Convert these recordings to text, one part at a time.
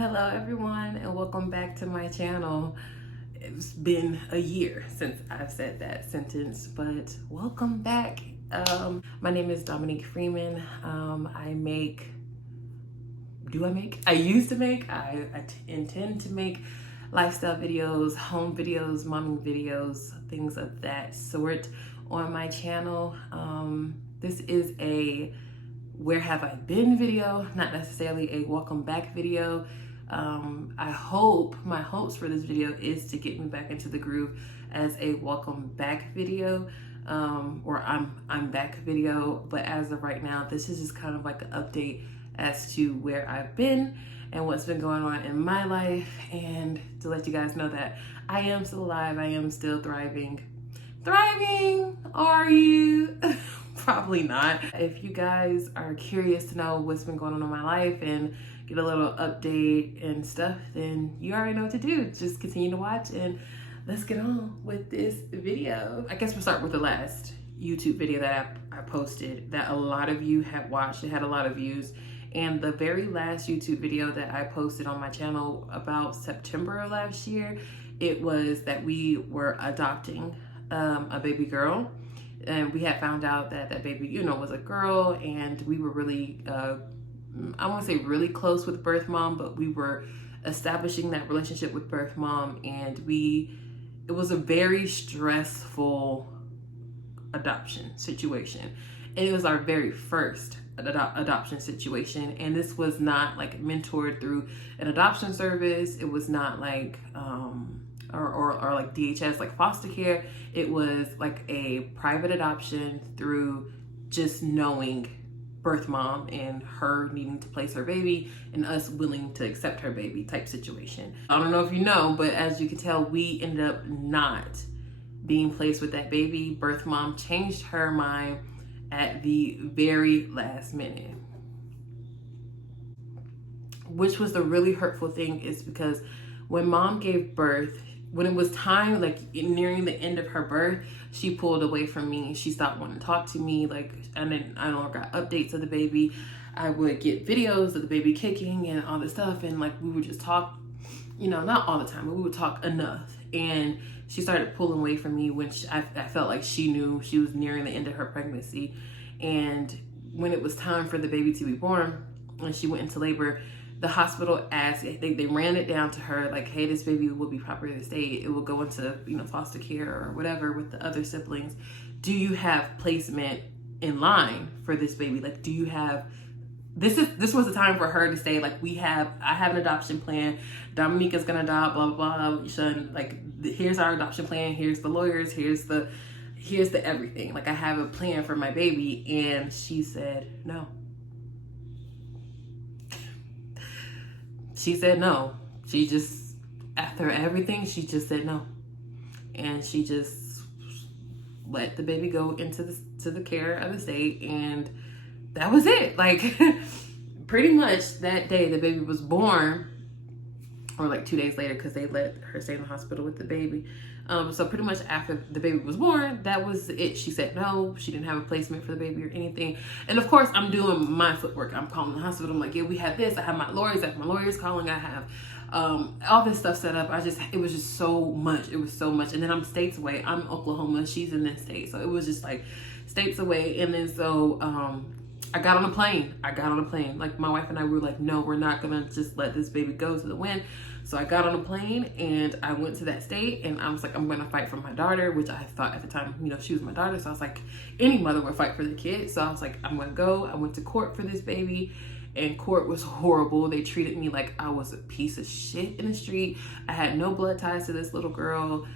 Hello everyone and welcome back to my channel. It's been a year since I've said that sentence, but welcome back. My name is Dominique Freeman. I intend to make lifestyle videos, home videos, momming videos, things of that sort on my channel. This is a where have I been video, not necessarily a welcome back video. My hopes for this video is to get me back into the groove as a welcome back video, or I'm back video. But as of right now, this is just kind of like an update as to where I've been and what's been going on in my life, and to let you guys know that I am still alive, I am still thriving. Thriving, are you? Probably not. If you guys are curious to know what's been going on in my life and get a little update and stuff, then you already know what to do. Just continue to watch and let's get on with this video. I guess we'll start with the last YouTube video that I posted that a lot of you have watched. It had a lot of views. And the very last YouTube video that I posted on my channel about September of last year, it was that we were adopting a baby girl. And we had found out that that baby, was a girl, and we were really, I won't say really close with birth mom, but we were establishing that relationship with birth mom, and it was a very stressful adoption situation. And it was our very first adoption situation, and this was not like mentored through an adoption service. It was not like, or like DHS, like foster care. It was like a private adoption through just knowing birth mom and her needing to place her baby and us willing to accept her baby type situation. I don't know if you know, but as you can tell, we ended up not being placed with that baby. Birth mom changed her mind at the very last minute, which was the really hurtful thing, is because when mom gave birth, when it was time, like nearing the end of her birth, she pulled away from me. She stopped wanting to talk to me. And then I no longer got updates of the baby. I would get videos of the baby kicking and all this stuff. And like, we would just talk, not all the time, but we would talk enough. And she started pulling away from me when I felt like she knew she was nearing the end of her pregnancy. And when it was time for the baby to be born, when she went into labor, the hospital asked, they ran it down to her, like, hey, this baby will be properly in state. It will go into, foster care or whatever with the other siblings. Do you have placement in line for this baby? Like, do you have, this was the time for her to say, like, I have an adoption plan. Dominique is gonna adopt, blah, blah, blah. Like, here's our adoption plan. Here's the lawyers. Here's the everything. Like, I have a plan for my baby. And she said, no. She said no. She just, after everything, she just said no. And she just let the baby go into the care of the state, and that was it. Like, pretty much that day the baby was born, or like 2 days later, because they let her stay in the hospital with the baby. So pretty much after the baby was born, that was it. She said no, she didn't have a placement for the baby or anything. And of course, I'm doing my footwork. I'm calling the hospital. I'm like, yeah, we have this. I have my lawyers. I have my lawyers calling. I have all this stuff set up. It was just so much. It was so much. And then I'm states away. I'm in Oklahoma. She's in this state. So it was just like states away. And then so I got on a plane. Like, my wife and I were like, no, we're not going to just let this baby go to the wind. So I got on a plane and I went to that state, and I was like, I'm going to fight for my daughter, which I thought at the time, she was my daughter. So I was like, any mother would fight for the kid. So I was like, I'm going to go. I went to court for this baby, and court was horrible. They treated me like I was a piece of shit in the street. I had no blood ties to this little girl,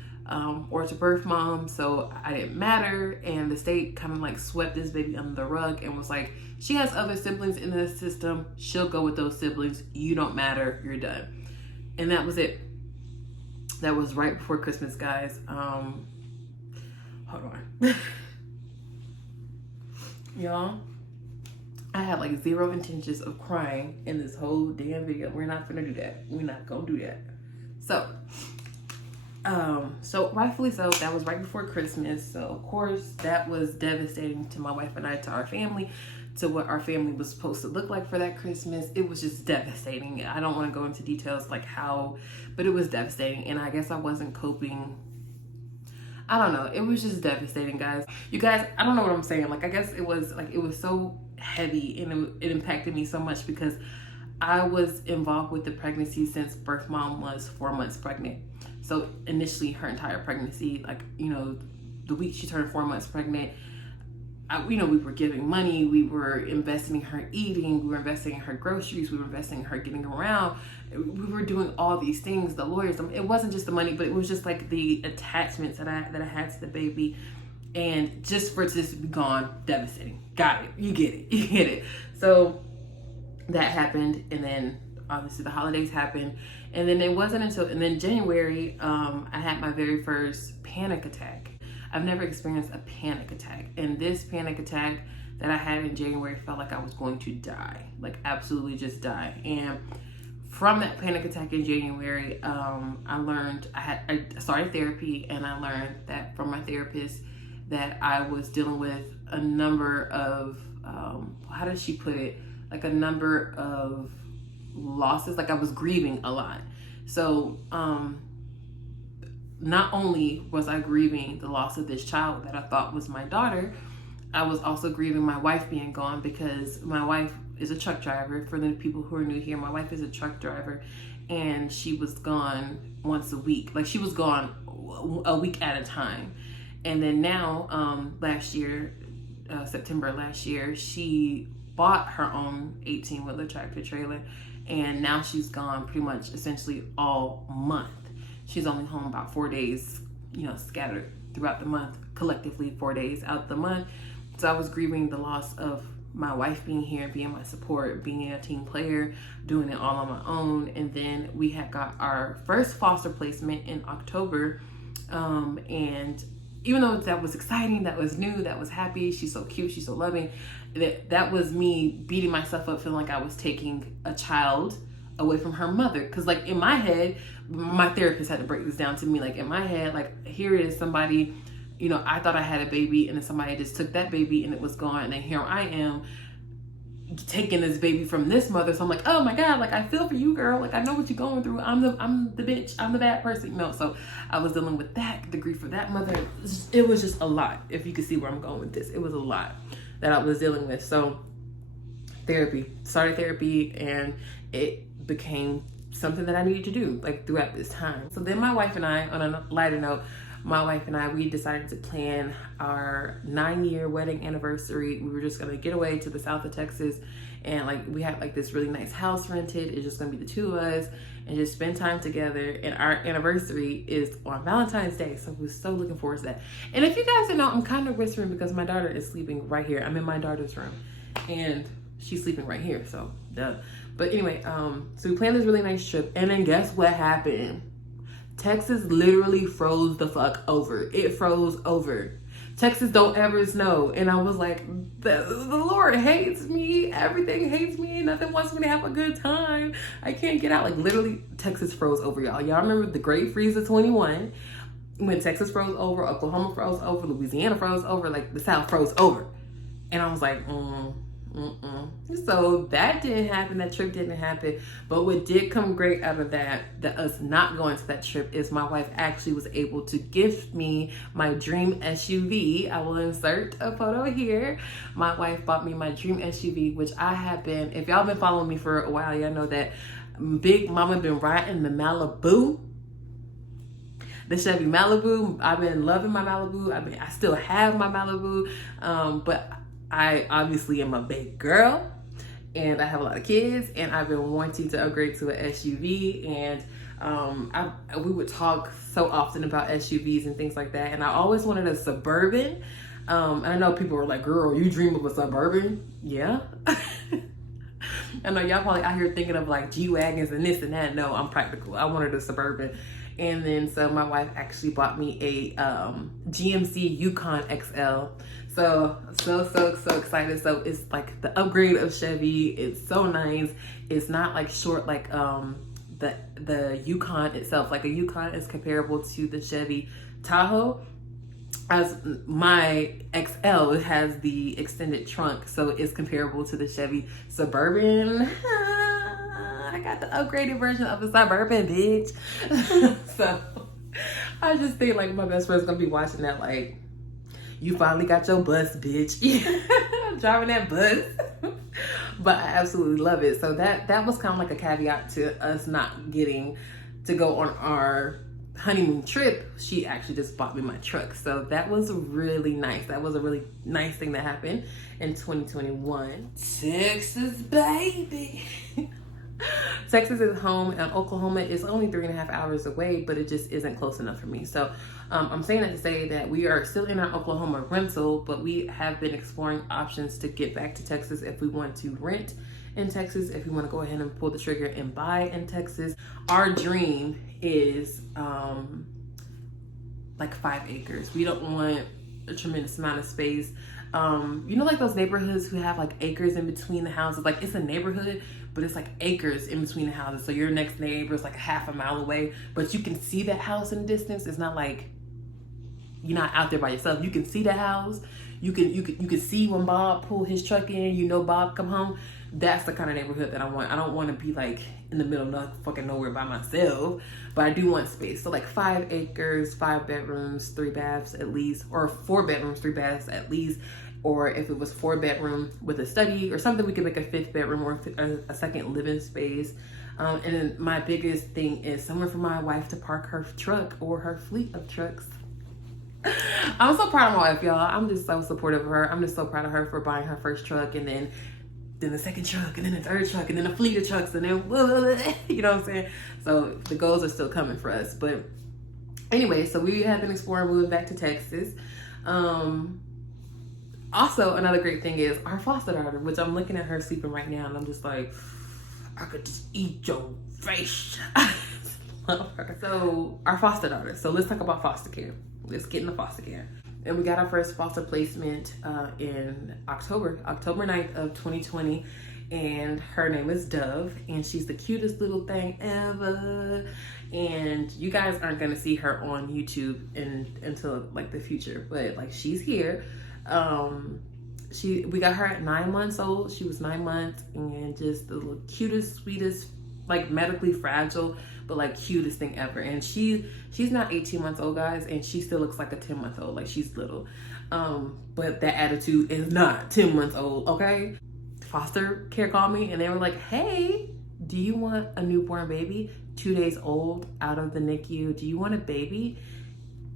or to birth mom, so I didn't matter. And the state kind of like swept this baby under the rug and was like, she has other siblings in the system, she'll go with those siblings, you don't matter, you're done. And that was it. That was right before Christmas, guys. Hold on. Y'all, I had like zero intentions of crying in this whole damn video. We're not gonna do that. We're not gonna do that. So rightfully so, that was right before Christmas. So of course that was devastating to my wife and I, to our family, to what our family was supposed to look like for that Christmas. It was just devastating. I don't want to go into details like how, but it was devastating. And I guess I wasn't coping. I don't know. It was just devastating, guys. You guys, I don't know what I'm saying. Like, I guess it was so heavy, and it impacted me so much because I was involved with the pregnancy since birth mom was 4 months pregnant. So initially her entire pregnancy, like, you know, the week she turned 4 months pregnant, we were giving money, we were investing in her eating, we were investing in her groceries, we were investing in her getting around, we were doing all these things, the lawyers. It wasn't just the money, but it was just like the attachments that I had to the baby, and just for it to just be gone, devastating. Got it. You get it. So that happened, and then obviously the holidays happened, and then it wasn't until, and then January, I had my very first panic attack. I've never experienced a panic attack, and this panic attack that I had in January felt like I was going to die, like absolutely just die. And from that panic attack in January, I learned, I started therapy, and I learned that from my therapist that I was dealing with a number of, how does she put it? Like a number of losses, like I was grieving a lot. So, not only was I grieving the loss of this child that I thought was my daughter, I was also grieving my wife being gone, because my wife is a truck driver. For the people who are new here, my wife is a truck driver, and she was gone once a week. Like, she was gone a week at a time. And then now, last year, September last year, she bought her own 18-wheeler tractor trailer, and now she's gone pretty much essentially all month. She's only home about 4 days, scattered throughout the month, collectively 4 days out the month. So I was grieving the loss of my wife being here, being my support, being a team player, doing it all on my own. And then we had got our first foster placement in October. And even though that was exciting, that was new, that was happy, she's so cute, she's so loving, that was me beating myself up, feeling like I was taking a child away from her mother. Because like in my head, my therapist had to break this down to me. Like in my head, like here is somebody, I thought I had a baby, and then somebody just took that baby and it was gone, and then here I am taking this baby from this mother. So I'm like, oh my God, like I feel for you, girl. Like I know what you're going through. I'm the bitch. I'm the bad person. So I was dealing with that, the grief for that mother. It was just a lot. If you could see where I'm going with this, it was a lot that I was dealing with. So started therapy, and it became something that I needed to do like throughout this time. So then my wife and I, on a lighter note, we decided to plan our 9-year wedding anniversary. We were just gonna get away to the south of Texas, and like we had like this really nice house rented. It's just gonna be the two of us and just spend time together. And our anniversary is on Valentine's Day, so we're so looking forward to that. And if you guys don't know, I'm kind of whispering because my daughter is sleeping right here. I'm in my daughter's room, and she's sleeping right here, so duh. But anyway, so we planned this really nice trip, and then guess what happened? Texas literally froze the fuck over. It froze over. Texas don't ever snow. And I was like, the Lord hates me. Everything hates me. Nothing wants me to have a good time. I can't get out. Like literally, Texas froze over, y'all. Y'all remember the Great Freeze of 21? When Texas froze over, Oklahoma froze over, Louisiana froze over, like the South froze over. And I was like, So that didn't happen. That trip didn't happen. But what did come great out of that us not going to that trip, is my wife actually was able to gift me my dream SUV. I will insert a photo here. My wife bought me my dream SUV, which I have been, if y'all been following me for a while, y'all know that Big Mama been riding the Malibu. The Chevy Malibu. I've been loving my Malibu. I still have my Malibu. But I obviously am a big girl, and I have a lot of kids, and I've been wanting to upgrade to an SUV. And we would talk so often about SUVs and things like that. And I always wanted a Suburban. And I know people were like, girl, you dream of a Suburban? Yeah. I know y'all probably out here thinking of like G-Wagons and this and that. No, I'm practical. I wanted a Suburban. And then so my wife actually bought me a GMC Yukon XL. So excited. So it's like the upgrade of Chevy. It's so nice. It's not like short like the Yukon itself. Like a Yukon is comparable to the Chevy Tahoe. as my XL has the extended trunk, so it's comparable to the Chevy Suburban. I got the upgraded version of the Suburban, bitch. So I just think like my best friend's gonna be watching that like, you finally got your bus, bitch. Driving that bus. But I absolutely love it. So that was kind of like a caveat to us not getting to go on our honeymoon trip. She actually just bought me my truck. So that was really nice. That was a really nice thing that happened in 2021. Texas, baby. Texas is home, and Oklahoma is only 3.5 hours away, but it just isn't close enough for me. So I'm saying that to say that we are still in our Oklahoma rental, but we have been exploring options to get back to Texas if we want to rent in Texas, if we want to go ahead and pull the trigger and buy in Texas. Our dream is like 5 acres. We don't want a tremendous amount of space. You know, like those neighborhoods who have like acres in between the houses, like it's a neighborhood, but it's like acres in between the houses. So your next neighbor is like half a mile away, but you can see that house in the distance. It's not like you're not out there by yourself. You can see the house. You can see when Bob pull his truck in, you know Bob come home. That's the kind of neighborhood that I want. I don't want to be like in the middle of fucking nowhere by myself, but I do want space. So like 5 acres, 5 bedrooms, 3 baths at least, or 4 bedrooms, 3 baths at least. Or if it was 4 bedroom with a study or something, we could make a 5th bedroom or a second living space. And then my biggest thing is somewhere for my wife to park her truck or her fleet of trucks. I'm so proud of my wife, y'all. I'm just so supportive of her. I'm just so proud of her for buying her first truck, and then the second truck, and then the third truck, and then a fleet of trucks, and then you know what I'm saying? So the goals are still coming for us. But anyway, so we have been exploring moving back to Texas. Also, another great thing is our foster daughter, which I'm looking at her sleeping right now, and I'm just like, I could just eat your face. I love her. So our foster daughter. So let's talk about foster care. Let's get into foster care. And we got our first foster placement in October 9th of 2020. And her name is Dove, and she's the cutest little thing ever. And you guys aren't gonna see her on YouTube until like the future, but like she's here. We got her at 9 months old. She was 9 months, and just the little cutest, sweetest, like medically fragile, but like cutest thing ever. And she's not 18 months old, guys, and she still looks like a 10-month-old, like she's little. But that attitude is not 10 months old, okay? Foster care called me, and they were like, hey, do you want a newborn baby, 2 days old, out of the NICU? Do you want a baby?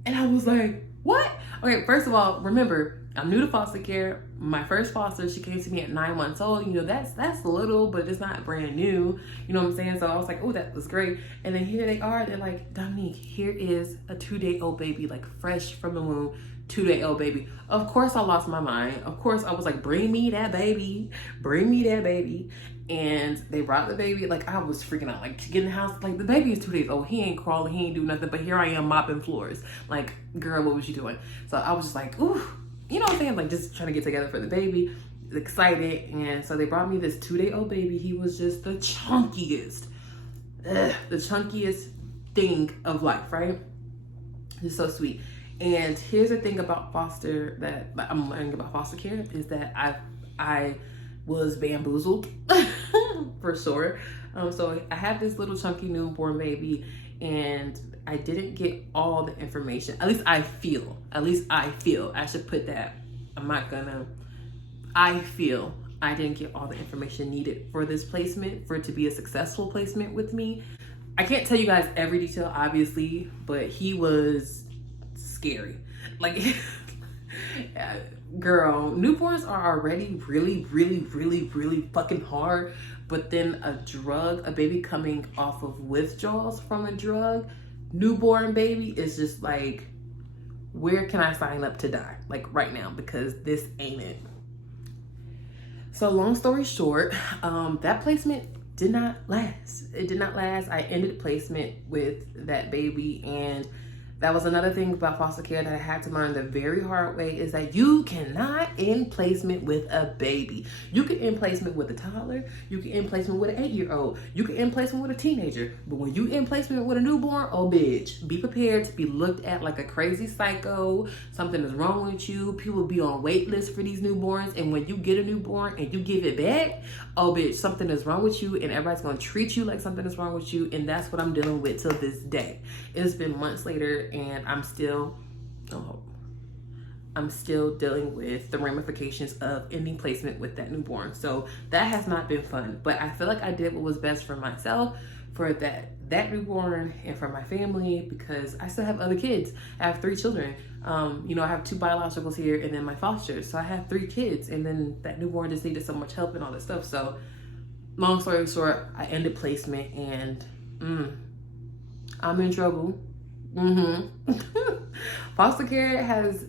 And I was like, what? Okay, first of all, remember, I'm new to foster care. My first foster, she came to me at 9 months old. You know, that's little, but it's not brand new. You know what I'm saying? So I was like, oh, that was great. And then here they are. They're like, Dominique, here is a 2-day-old baby, like fresh from the womb, 2-day-old baby. Of course, I lost my mind. Of course, I was like, bring me that baby. Bring me that baby. And they brought the baby. Like, I was freaking out. Like, to get in the house, like, the baby is 2 days old. He ain't crawling. He ain't do nothing. But here I am mopping floors. Like, girl, what was you doing? So I was just like, ooh. You know what I'm saying? Like, just trying to get together for the baby, excited. And so they brought me this 2-day-old baby. He was just the chunkiest thing of life, right? Just so sweet. And here's the thing about foster that I'm learning about foster care is that I was bamboozled for sure. So I had this little chunky newborn baby, and I didn't get all the information. At least I feel. I should put that. I feel I didn't get all the information needed for this placement, for it to be a successful placement with me. I can't tell you guys every detail, obviously, but he was scary. Like, girl, newborns are already really, really, really, really fucking hard. But then a baby coming off of withdrawals from a drug, newborn baby is just like, where can I sign up to die? Like right now, because this ain't it. So long story short, that placement did not last. It did not last. I ended placement with that baby, and That was another thing about foster care that I had to learn the very hard way, is that you cannot end placement with a baby. You can end placement with a toddler. You can end placement with an 8-year-old. You can end placement with a teenager. But when you end placement with a newborn, oh bitch, be prepared to be looked at like a crazy psycho. Something is wrong with you. People be on wait lists for these newborns. And when you get a newborn and you give it back, oh bitch, something is wrong with you, and everybody's gonna treat you like something is wrong with you. And that's what I'm dealing with till this day. It's been months later, and I'm still dealing with the ramifications of ending placement with that newborn. So that has not been fun, but I feel like I did what was best for myself, for that newborn, and for my family, because I still have other kids. I have 3 children. You know, I have 2 biologicals here and then my fosters. So I have 3 kids, and then that newborn just needed so much help and all that stuff. So long story short, I ended placement, and I'm in trouble. Foster care has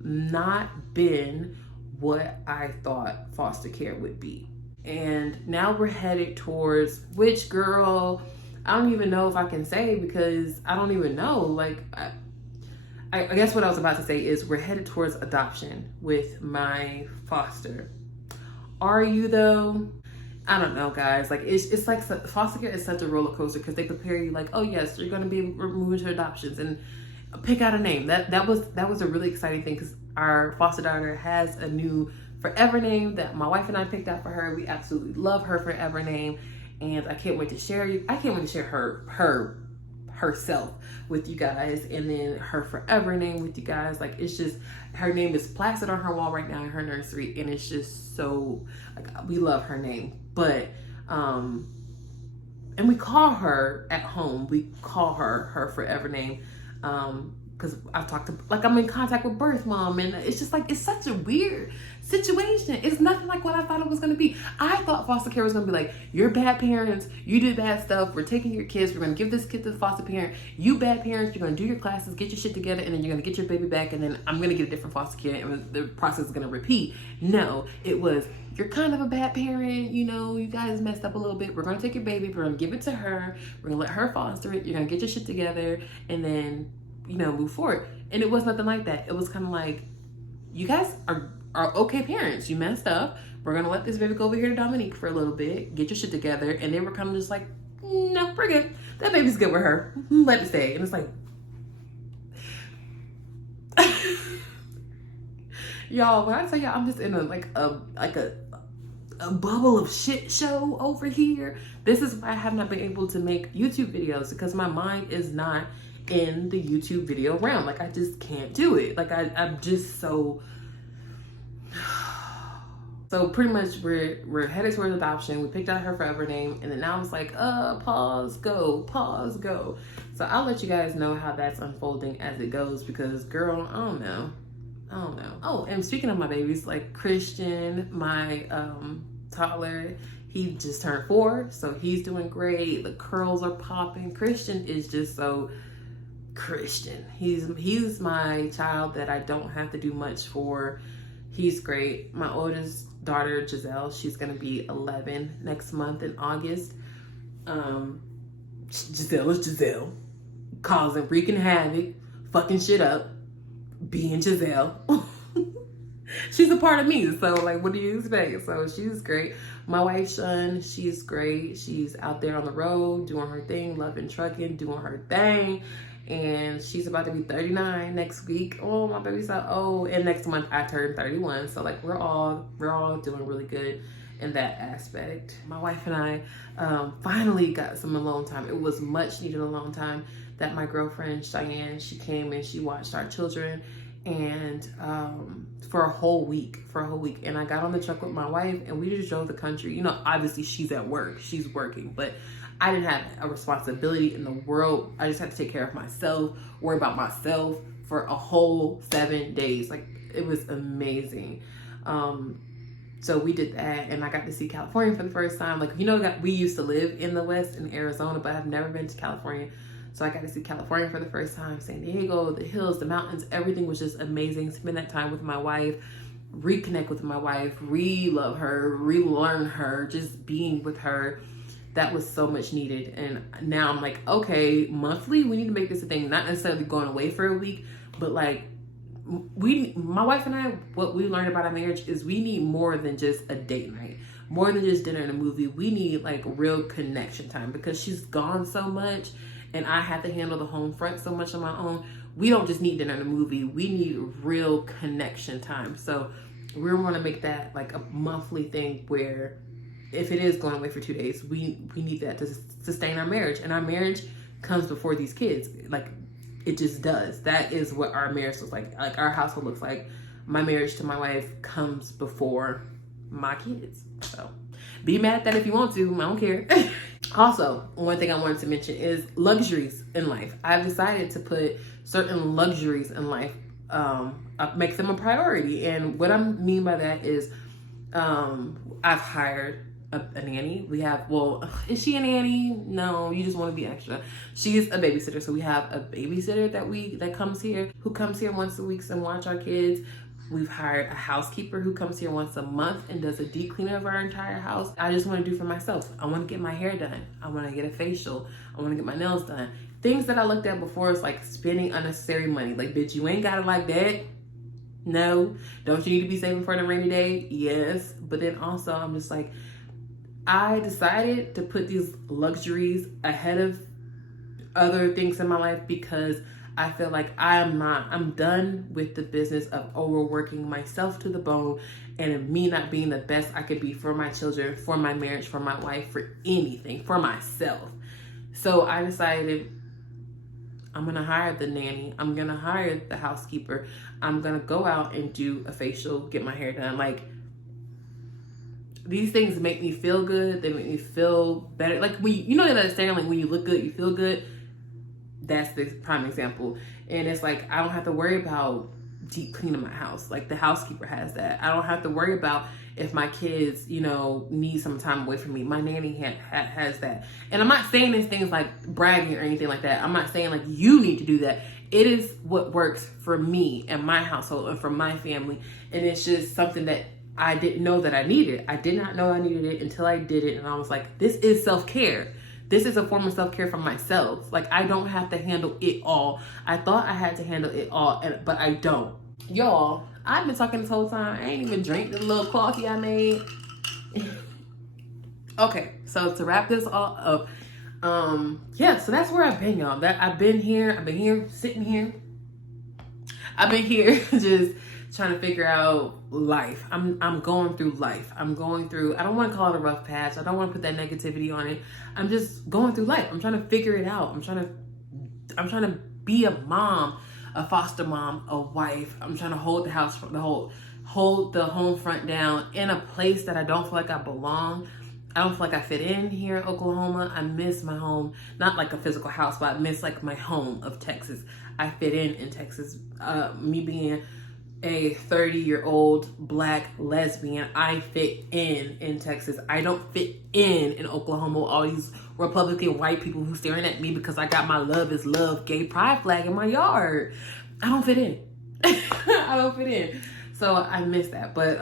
not been what I thought foster care would be. And now we're headed towards, which, girl, I don't even know if I can say, because I don't even know. Like, I guess what I was about to say is we're headed towards adoption with my foster. Are you though? I don't know, guys. Like, it's like foster care is such a roller coaster, because they prepare you like, oh yes, you're gonna be moving to adoptions and pick out a name. That was a really exciting thing, because our foster daughter has a new forever name that my wife and I picked out for her. We absolutely love her forever name, and I can't wait to share her herself with you guys, and then her forever name with you guys. Like, it's just, her name is plastered on her wall right now in her nursery, and it's just so, like, we love her name. But and we call her at home, we call her forever name, because I've talked to, like, I'm in contact with birth mom, and it's just like, it's such a weird situation. It's nothing like what I thought it was gonna be. I thought foster care was gonna be like, you're bad parents, you did bad stuff, we're taking your kids, we're gonna give this kid to the foster parent, you bad parents, you're gonna do your classes, get your shit together, and then you're gonna get your baby back, and then I'm gonna get a different foster care, and the process is gonna repeat. No, it was, you're kind of a bad parent, you know, you guys messed up a little bit, we're gonna take your baby, we're gonna give it to her, we're gonna let her foster it, you're gonna get your shit together, and then, you know, move forward. And it was nothing like that. It was kind of like, you guys are okay parents, you messed up, we're gonna let this baby go over here to Dominique for a little bit, get your shit together. And they were kind of just like, no, we're good, that baby's good with her, let it stay. And it's like, y'all, when I tell y'all I'm just in a bubble of shit show over here, this is why I have not been able to make YouTube videos, because my mind is not in the YouTube video realm. Like, I just can't do it. Like, I'm just so pretty much we're headed towards adoption. We picked out her forever name, and then now it's like, pause, go. So I'll let you guys know how that's unfolding as it goes, because, girl, I don't know. Oh, and speaking of my babies, like, Christian, my toddler, he just turned 4, so he's doing great. The curls are popping. Christian is just so Christian. He's my child that I don't have to do much for. He's great. My oldest daughter, Giselle, she's gonna be 11 next month in August. Giselle is Giselle, causing freaking havoc, fucking shit up, being Giselle. She's a part of me, so, like, what do you expect? So she's great. My wife, Shun, she's great. She's out there on the road doing her thing, loving trucking, doing her thing. And she's about to be 39 next week. Oh, my baby's so old. And next month I turn 31. So, like, we're all doing really good in that aspect. My wife and I finally got some alone time. It was much needed alone time that my girlfriend Cheyenne, she came and she watched our children, and for a whole week. And I got on the truck with my wife, and we just drove the country. You know, obviously she's at work, she's working, but I didn't have a responsibility in the world. I just had to take care of myself, worry about myself for a whole 7 days. Like, it was amazing. So we did that, and I got to see California for the first time. Like, you know, we used to live in the West in Arizona, but I've never been to California. So I got to see California for the first time, San Diego, the hills, the mountains, everything was just amazing. Spend that time with my wife, reconnect with my wife, re-love her, relearn her, just being with her. that was so much needed. And now I'm like, okay, monthly, we need to make this a thing. Not necessarily going away for a week, but like my wife and I, what we learned about our marriage is we need more than just a date night, more than just dinner and a movie. We need like real connection time, because she's gone so much and I have to handle the home front so much on my own. We don't just need dinner and a movie. We need real connection time. So we're going to make that like a monthly thing, where if it is going away for 2 days, we need that to sustain our marriage. And our marriage comes before these kids. Like, it just does. That is what our marriage looks like. Like, our household looks like. My marriage to my wife comes before my kids. So be mad at that if you want to. I don't care. Also, one thing I wanted to mention is luxuries in life. I've decided to put certain luxuries in life, make them a priority. And what I mean by that is I've hired a nanny. We have, well, is she a nanny? No, you just want to be extra. She's a babysitter. So we have a babysitter that comes here, who comes here once a week and watch our kids. We've hired a housekeeper who comes here once a month and does a deep clean of our entire house. I just want to do for myself. I want to get my hair done. I want to get a facial. I want to get my nails done. Things that I looked at before is like spending unnecessary money. Like, bitch, you ain't got it like that. No. Don't you need to be saving for the rainy day? Yes. But then also I'm just like, I decided to put these luxuries ahead of other things in my life, because I feel like I'm done with the business of overworking myself to the bone and me not being the best I could be for my children, for my marriage, for my wife, for anything, for myself. So I decided I'm going to hire the nanny. I'm going to hire the housekeeper. I'm going to go out and do a facial, get my hair done. Like, these things make me feel good. They make me feel better. Like, that saying, like, when you look good, you feel good. That's the prime example. And it's like, I don't have to worry about deep cleaning my house. Like, the housekeeper has that. I don't have to worry about if my kids, need some time away from me. My nanny has that. And I'm not saying these things like bragging or anything like that. I'm not saying like you need to do that. It is what works for me and my household and for my family. And it's just something that I didn't know that I needed. I did not know I needed it until I did it. And I was like, this is self-care. This is a form of self-care for myself. Like, I don't have to handle it all. I thought I had to handle it all, but I don't. Y'all, I've been talking this whole time. I ain't even drank the little coffee I made. Okay, so to wrap this all up, so that's where I've been, y'all. I've been here, sitting here. I've been here just trying to figure out life. I'm going through life. I don't want to call it a rough patch. I don't want to put that negativity on it. I'm just going through life. I'm trying to figure it out. I'm trying to be a mom, a foster mom, a wife. I'm trying to hold the house, hold the home front down in a place that I don't feel like I belong. I don't feel like I fit in here in Oklahoma. I miss my home, not like a physical house, but I miss like my home of Texas. I fit in Texas. Me being a 30-year-old Black lesbian, I fit in Texas. I don't fit in Oklahoma with all these Republican white people who staring at me because I got my love is love gay pride flag in my yard. I don't fit in. I don't fit in. So I miss that. But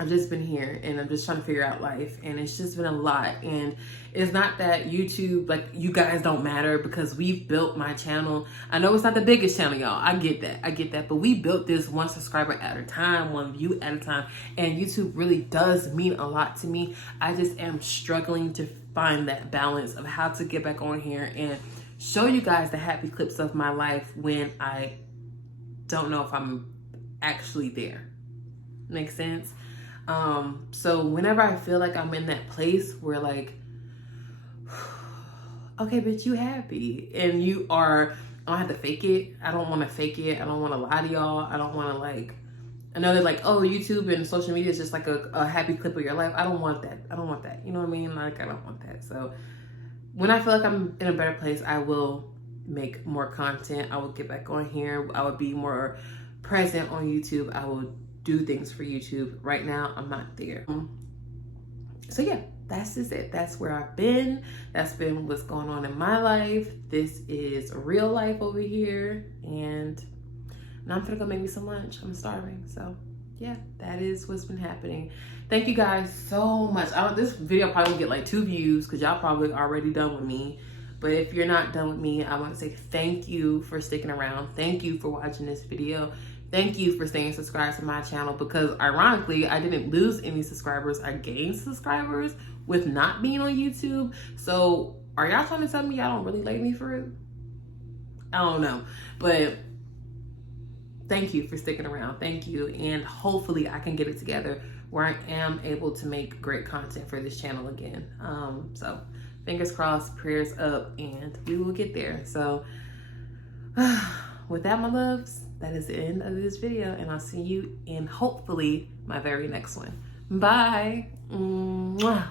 I've just been here and I'm just trying to figure out life, and it's just been a lot. And it's not that YouTube, like, you guys don't matter, because we've built my channel. I know it's not the biggest channel, y'all. I get that. But we built this one subscriber at a time, one view at a time. And YouTube really does mean a lot to me. I just am struggling to find that balance of how to get back on here and show you guys the happy clips of my life when I don't know if I'm actually there. Make sense? So whenever I feel like I'm in that place where like, okay, bitch, you happy and you are, I don't have to fake it. I don't want to fake it. I don't want to lie to y'all. I don't want to like, I know they're like, oh, YouTube and social media is just like a happy clip of your life. I don't want that. You know what I mean? Like, I don't want that. So when I feel like I'm in a better place, I will make more content. I will get back on here. I would be more present on YouTube. I will do things for YouTube. Right now, I'm not there. So yeah, that's just it. That's where I've been. That's been what's going on in my life. This is real life over here. And now I'm gonna go make me some lunch. I'm starving. So yeah, that is what's been happening. Thank you guys so much. This video probably will get like 2 views because y'all probably already done with me. But if you're not done with me, I want to say thank you for sticking around. Thank you for watching this video. Thank you for staying subscribed to my channel, because ironically, I didn't lose any subscribers. I gained subscribers with not being on YouTube. So are y'all trying to tell me y'all don't really like me for it? I don't know. But thank you for sticking around. Thank you. And hopefully I can get it together where I am able to make great content for this channel again. So fingers crossed, prayers up, and we will get there. So with that, my loves, that is the end of this video, and I'll see you in hopefully my very next one. Bye. Mwah.